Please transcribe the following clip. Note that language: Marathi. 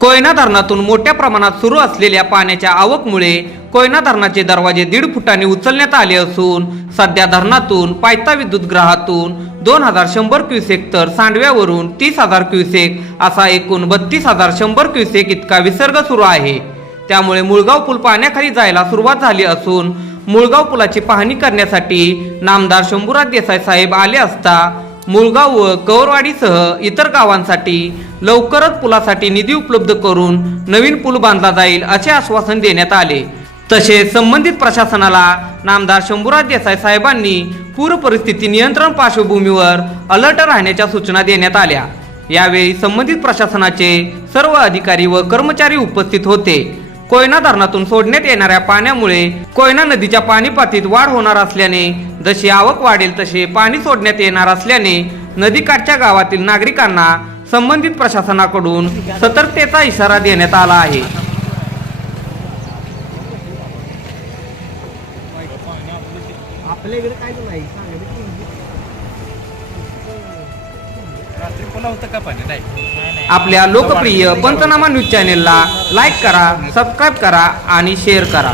कोयना धरणातून मोठ्या प्रमाणात सुरू असलेल्या पाण्याच्या आवकमुळे कोयना धरणाचे दरवाजे दीड फुटांनी उचलण्यात आले असून सध्या धरणातून पायता विद्युत ग्रहातून दोन हजार शंभर क्युसेक तर सांडव्यावरून तीस हजार क्युसेक असा एकूण बत्तीस हजार शंभर क्युसेक इतका विसर्ग सुरू आहे. त्यामुळे मुळगाव पूल पाण्याखाली जायला सुरुवात झाली असून मुळगाव पुलाची पाहणी करण्यासाठी नामदार शंभूराज देसाई साहेब आले असता मुळगाव व कवरवाडीसह इतर गावांसाठी लवकरच पुलासाठी निधी उपलब्ध करून नवीन पूल बांधला जाईल असे आश्वासन देण्यात आले. तसेच संबंधित प्रशासनाला नामदार शंभूराज देसाई साहेबांनी पूर परिस्थिती नियंत्रण पार्श्वभूमीवर अलर्ट राहण्याच्या सूचना देण्यात आल्या. यावेळी संबंधित प्रशासनाचे सर्व अधिकारी व कर्मचारी उपस्थित होते. कोयना धरणातून सोडण्यात येणाऱ्या पाण्यामुळे कोयना नदीच्या पाणी पातळीत वाढ होणार असल्याने जशी आवक वाढेल तसे पाणी सोडण्यात येणार असल्याने नदीकाठच्या गावातील नागरिकांना संबंधित प्रशासनाकडून सतर्कतेचा इशारा देण्यात आला आहे. आपल्या इकडे काय नाही रात्री पुन्हा होतं का पाणी? नाही. आपल्या लोकप्रिय पंचनामा न्यूज चॅनेलला लाईक करा सबस्क्राईब करा आणि शेअर करा.